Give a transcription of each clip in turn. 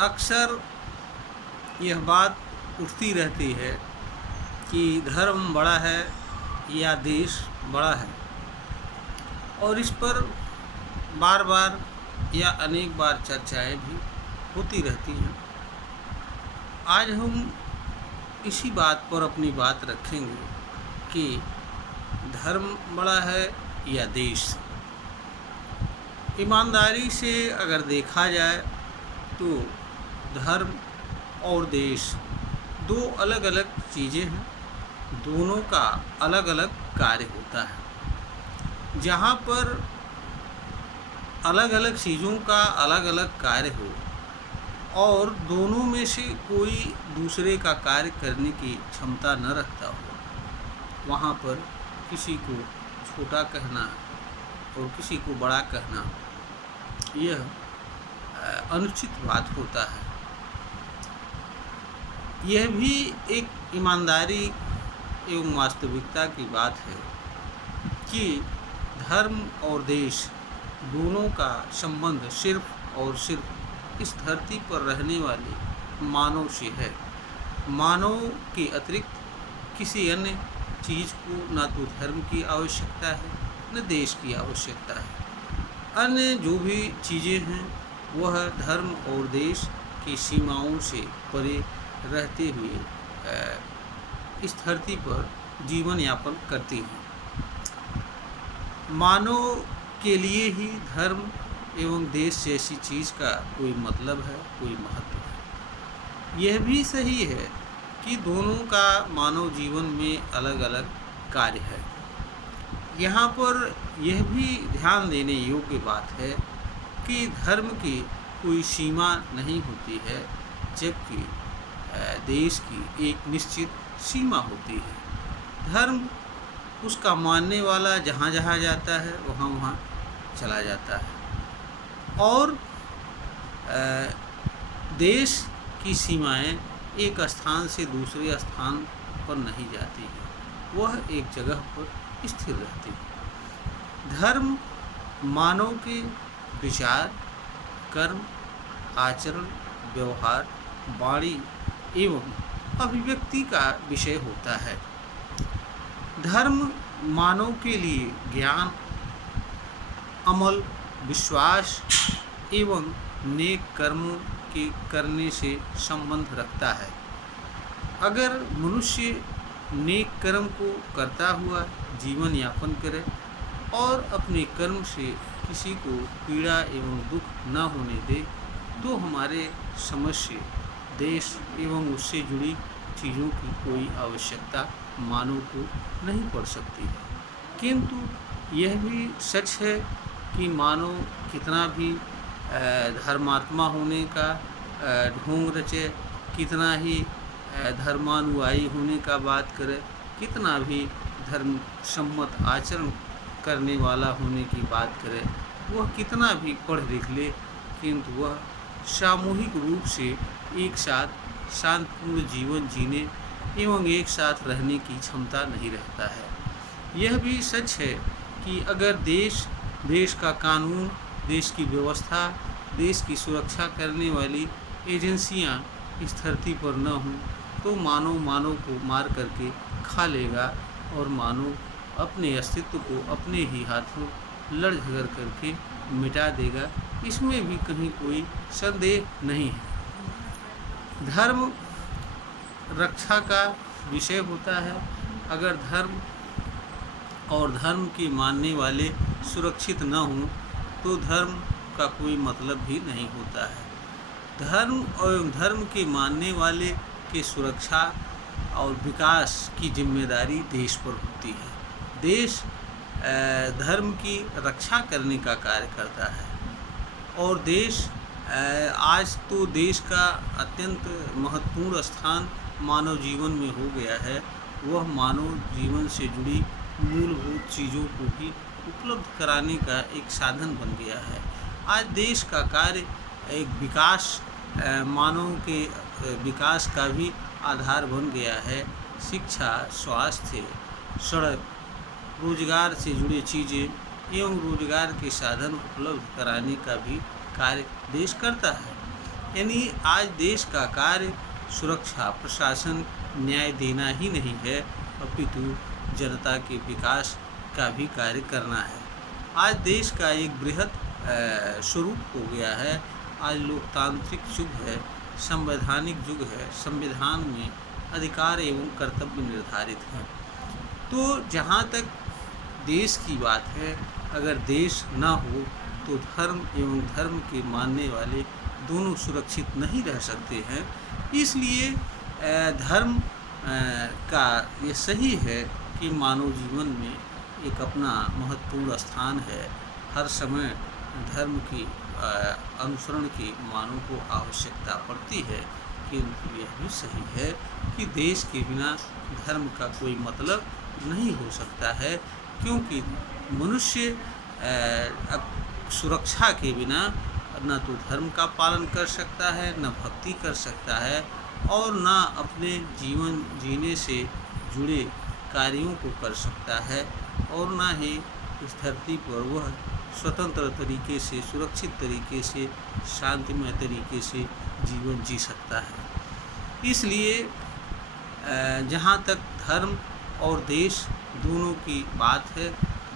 अक्सर यह बात उठती रहती है कि धर्म बड़ा है या देश बड़ा है, और इस पर बार बार या अनेक बार चर्चाएं भी होती रहती हैं। आज हम इसी बात पर अपनी बात रखेंगे कि धर्म बड़ा है या देश। ईमानदारी से अगर देखा जाए तो धर्म और देश दो अलग अलग चीज़ें हैं, दोनों का अलग अलग कार्य होता है। जहाँ पर अलग अलग चीज़ों का अलग अलग कार्य हो और दोनों में से कोई दूसरे का कार्य करने की क्षमता न रखता हो, वहाँ पर किसी को छोटा कहना और किसी को बड़ा कहना यह अनुचित बात होता है। यह भी एक ईमानदारी एवं वास्तविकता की बात है कि धर्म और देश दोनों का संबंध सिर्फ और सिर्फ इस धरती पर रहने वाले मानव से है। मानव के अतिरिक्त किसी अन्य चीज़ को न तो धर्म की आवश्यकता है न देश की आवश्यकता है। अन्य जो भी चीज़ें हैं वह धर्म और देश की सीमाओं से परे रहते हुए इस धरती पर जीवन यापन करती हैं। मानव के लिए ही धर्म एवं देश जैसी चीज़ का कोई मतलब है, कोई महत्व है। यह भी सही है कि दोनों का मानव जीवन में अलग अलग कार्य है। यहाँ पर यह भी ध्यान देने योग्य बात है कि धर्म की कोई सीमा नहीं होती है, जबकि देश की एक निश्चित सीमा होती है। धर्म उसका मानने वाला जहाँ जहाँ जाता है वहाँ वहाँ चला जाता है, और देश की सीमाएं एक स्थान से दूसरे स्थान पर नहीं जाती है, वह एक जगह पर स्थिर रहती है। धर्म मानव के विचार, कर्म, आचरण, व्यवहार, वाणी एवं अभिव्यक्ति का विषय होता है। धर्म मानव के लिए ज्ञान, अमल, विश्वास एवं नेक कर्मों के करने से संबंध रखता है। अगर मनुष्य नेक कर्म को करता हुआ जीवन यापन करे और अपने कर्म से किसी को पीड़ा एवं दुख न होने दे, तो हमारे समझ से देश एवं उससे जुड़ी चीज़ों की कोई आवश्यकता मानव को नहीं पड़ सकती है। किंतु यह भी सच है कि मानव कितना भी धर्मात्मा होने का ढोंग रचे, कितना ही धर्मानुयायी होने का बात करे, कितना भी धर्म सम्मत आचरण करने वाला होने की बात करे, वह कितना भी पढ़ लिख ले, किंतु वह सामूहिक रूप से एक साथ शांतिपूर्ण जीवन जीने एवं एक साथ रहने की क्षमता नहीं रखता है। यह भी सच है कि अगर देश का कानून, देश की व्यवस्था, देश की सुरक्षा करने वाली एजेंसियां इस धरती पर न हों, तो मानव को मार करके खा लेगा और मानव अपने अस्तित्व को अपने ही हाथों लड़ झगड़ करके मिटा देगा। इसमें भी कहीं कोई संदेह नहीं है। धर्म रक्षा का विषय होता है। अगर धर्म और धर्म के मानने वाले सुरक्षित न हों तो धर्म का कोई मतलब भी नहीं होता है। धर्म और धर्म के मानने वाले के सुरक्षा और विकास की जिम्मेदारी देश पर होती है। देश धर्म की रक्षा करने का कार्य करता है, और देश आज तो देश का अत्यंत महत्वपूर्ण स्थान मानव जीवन में हो गया है। वह मानव जीवन से जुड़ी मूलभूत चीज़ों को भी उपलब्ध कराने का एक साधन बन गया है। आज देश का कार्य एक विकास, मानव के विकास का भी आधार बन गया है। शिक्षा, स्वास्थ्य, सड़क, रोजगार से जुड़ी चीज़ें एवं रोजगार के साधन उपलब्ध कराने का भी कार्य देश करता है। यानी आज देश का कार्य सुरक्षा, प्रशासन, न्याय देना ही नहीं है, अपितु जनता के विकास का भी कार्य करना है। आज देश का एक बृहद स्वरूप हो गया है। आज लोकतांत्रिक युग है, संवैधानिक युग है। संविधान में अधिकार एवं कर्तव्य निर्धारित हैं। तो जहाँ तक देश की बात है, अगर देश न हो तो धर्म एवं धर्म के मानने वाले दोनों सुरक्षित नहीं रह सकते हैं। इसलिए धर्म का ये सही है कि मानव जीवन में एक अपना महत्वपूर्ण स्थान है। हर समय धर्म की अनुसरण की मानव को आवश्यकता पड़ती है, किंतु यह भी सही है कि देश के बिना धर्म का कोई मतलब नहीं हो सकता है, क्योंकि मनुष्य सुरक्षा के बिना न तो धर्म का पालन कर सकता है, न भक्ति कर सकता है, और न अपने जीवन जीने से जुड़े कार्यों को कर सकता है, और न ही इस धरती पर वह स्वतंत्र तरीके से, सुरक्षित तरीके से, शांतिमय तरीके से जीवन जी सकता है। इसलिए जहाँ तक धर्म और देश दोनों की बात है,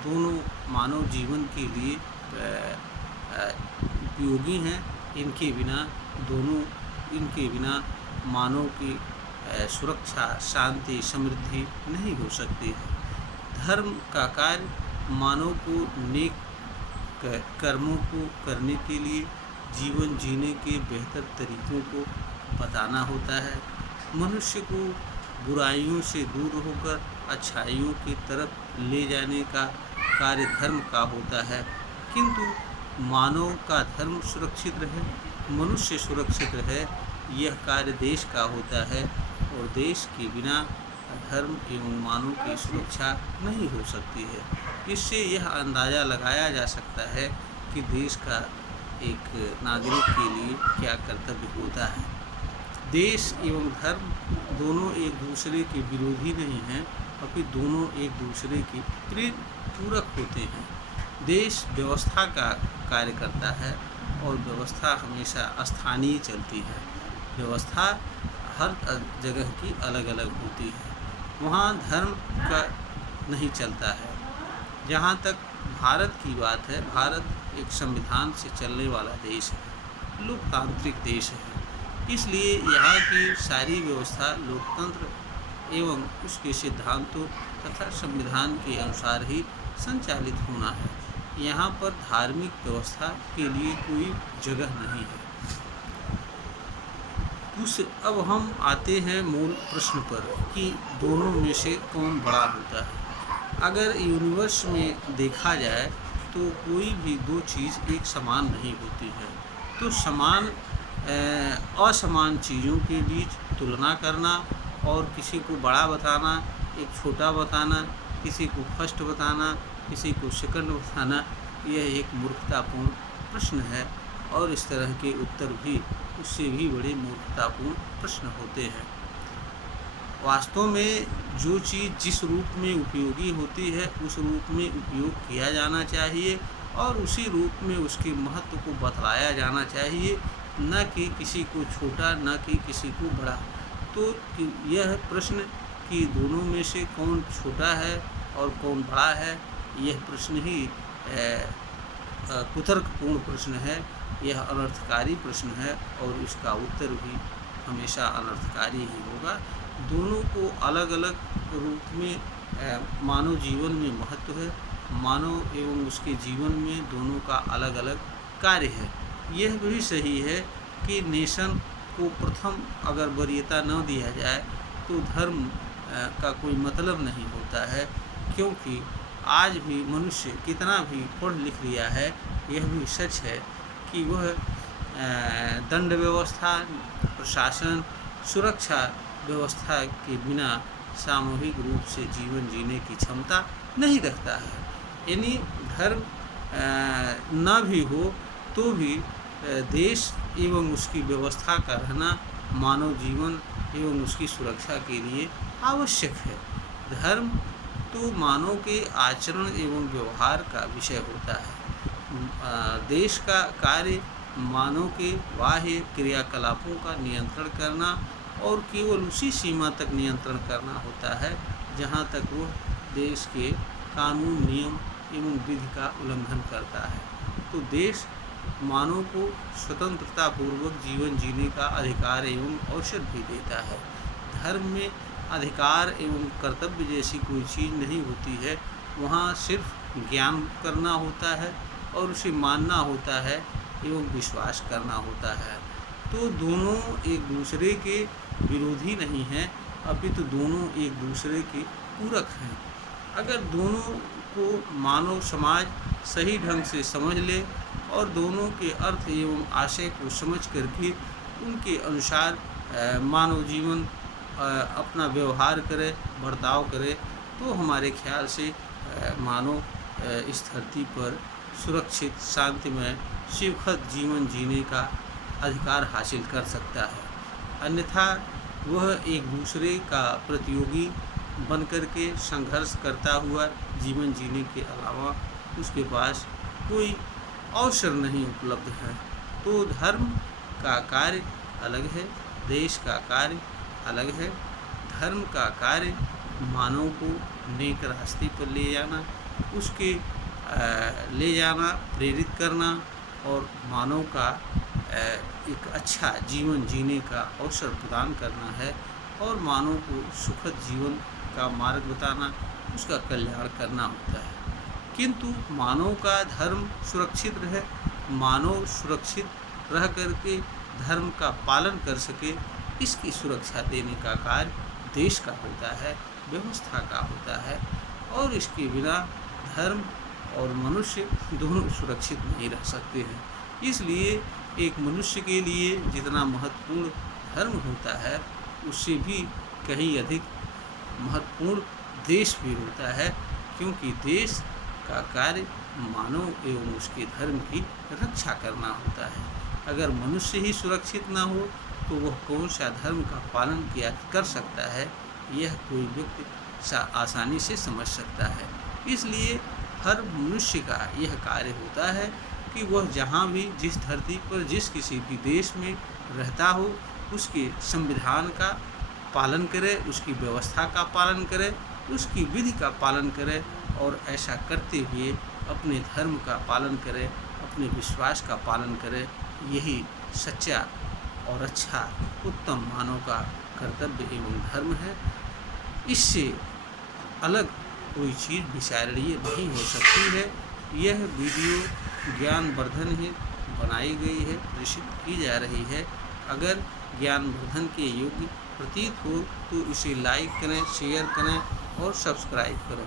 दोनों मानव जीवन के लिए उपयोगी हैं। इनके बिना मानव की सुरक्षा, शांति, समृद्धि नहीं हो सकती है। धर्म का कार्य मानव को नेक कर्मों को करने के लिए, जीवन जीने के बेहतर तरीक़ों को बताना होता है। मनुष्य को बुराइयों से दूर होकर अच्छाइयों की तरफ ले जाने का कार्य धर्म का होता है। किंतु मानव का धर्म सुरक्षित रहे, मनुष्य सुरक्षित रहे, यह कार्य देश का होता है, और देश के बिना धर्म एवं मानव की सुरक्षा नहीं हो सकती है। इससे यह अंदाज़ा लगाया जा सकता है कि देश का एक नागरिक के लिए क्या कर्तव्य होता है। देश एवं धर्म दोनों एक दूसरे के विरोधी नहीं हैं, अपितु दोनों एक दूसरे के पूरक होते हैं। देश व्यवस्था का कार्य करता है, और व्यवस्था हमेशा स्थानीय चलती है। व्यवस्था हर जगह की अलग अलग होती है, वहाँ धर्म का नहीं चलता है। जहाँ तक भारत की बात है, भारत एक संविधान से चलने वाला देश है, लोकतांत्रिक देश है। इसलिए यहाँ की सारी व्यवस्था लोकतंत्र एवं उसके सिद्धांतों तथा संविधान के अनुसार ही संचालित होना है। यहाँ पर धार्मिक व्यवस्था के लिए कोई जगह नहीं है। अब हम आते हैं मूल प्रश्न पर कि दोनों में से कौन बड़ा होता है। अगर यूनिवर्स में देखा जाए तो कोई भी दो चीज़ एक समान नहीं होती है। तो असमान चीज़ों के बीच तुलना करना और किसी को बड़ा बताना, एक छोटा बताना, किसी को फर्स्ट बताना, किसी को सेकंड बताना, यह एक मूर्खतापूर्ण प्रश्न है। और इस तरह के उत्तर भी उससे भी बड़े मूर्खतापूर्ण प्रश्न होते हैं। वास्तव में जो चीज़ जिस रूप में उपयोगी होती है उस रूप में उपयोग किया जाना चाहिए, और उसी रूप में उसके महत्व को बतलाया जाना चाहिए, न कि किसी को छोटा, न कि किसी को बड़ा। तो यह प्रश्न कि दोनों में से कौन छोटा है और कौन बड़ा है, यह प्रश्न ही कुतर्कपूर्ण प्रश्न है, यह अनर्थकारी प्रश्न है, और इसका उत्तर भी हमेशा अनर्थकारी ही होगा। दोनों को अलग अलग रूप में मानव जीवन में महत्व है। मानव एवं उसके जीवन में दोनों का अलग अलग कार्य है। यह भी सही है कि नेशन को प्रथम अगर वरीयता न दिया जाए तो धर्म का कोई मतलब नहीं होता है, क्योंकि आज भी मनुष्य कितना भी पढ़ लिख लिया है, यह भी सच है कि वह दंड व्यवस्था, प्रशासन, सुरक्षा व्यवस्था के बिना सामूहिक रूप से जीवन जीने की क्षमता नहीं रखता है। यानी धर्म न भी हो तो भी देश एवं उसकी व्यवस्था का रहना मानव जीवन एवं उसकी सुरक्षा के लिए आवश्यक है। धर्म तो मानव के आचरण एवं व्यवहार का विषय होता है। देश का कार्य मानव के बाह्य क्रियाकलापों का नियंत्रण करना और केवल उसी सीमा तक नियंत्रण करना होता है जहाँ तक वह देश के कानून, नियम एवं विधि का उल्लंघन करता है। तो देश मानव को स्वतंत्रता पूर्वक जीवन जीने का अधिकार एवं अवसर भी देता है। धर्म में अधिकार एवं कर्तव्य जैसी कोई चीज़ नहीं होती है, वहाँ सिर्फ ज्ञान करना होता है और उसे मानना होता है एवं विश्वास करना होता है। तो दोनों एक दूसरे के विरोधी नहीं हैं, अपितु दोनों एक दूसरे के पूरक हैं। अगर दोनों को मानव समाज सही ढंग से समझ ले और दोनों के अर्थ एवं आशय को समझ करके उनके अनुसार मानव जीवन अपना व्यवहार करे, बर्ताव करे, तो हमारे ख्याल से मानव इस धरती पर सुरक्षित, शांतिमय, सुखद जीवन जीने का अधिकार हासिल कर सकता है। अन्यथा वह एक दूसरे का प्रतियोगी बनकर के संघर्ष करता हुआ जीवन जीने के अलावा उसके पास कोई अवसर नहीं उपलब्ध है। तो धर्म का कार्य अलग है, देश का कार्य अलग है। धर्म का कार्य मानव को नेक रास्ते पर ले जाना, उसके ले जाना, प्रेरित करना और मानव का एक अच्छा जीवन जीने का अवसर प्रदान करना है और मानव को सुखद जीवन का मार्ग बताना, उसका कल्याण करना होता है। किंतु मानव का धर्म सुरक्षित रहे, मानव सुरक्षित रह करके धर्म का पालन कर सके, इसकी सुरक्षा देने का कार्य देश का होता है, व्यवस्था का होता है। और इसके बिना धर्म और मनुष्य दोनों सुरक्षित नहीं रह सकते हैं। इसलिए एक मनुष्य के लिए जितना महत्वपूर्ण धर्म होता है, उससे भी कहीं अधिक महत्वपूर्ण देश भी होता है, क्योंकि देश का कार्य मानव एवं उसके धर्म की रक्षा करना होता है। अगर मनुष्य ही सुरक्षित ना हो तो वह कौन सा धर्म का पालन किया कर सकता है, यह कोई व्यक्ति आसानी से समझ सकता है। इसलिए हर मनुष्य का यह कार्य होता है कि वह जहाँ भी, जिस धरती पर, जिस किसी भी देश में रहता हो, उसके संविधान का पालन करे, उसकी व्यवस्था का पालन करे, उसकी विधि का पालन करे और ऐसा करते हुए अपने धर्म का पालन करे, अपने विश्वास का पालन करे। यही सच्चा और अच्छा उत्तम मानव का कर्तव्य एवं धर्म है। इससे अलग कोई चीज़ विचारणीय नहीं हो सकती है। यह वीडियो ज्ञानवर्धन ही बनाई गई है, प्रेषित की जा रही है। अगर ज्ञानवर्धन के योग्य प्रतीत हो तो इसे लाइक करें, शेयर करें और सब्सक्राइब करें।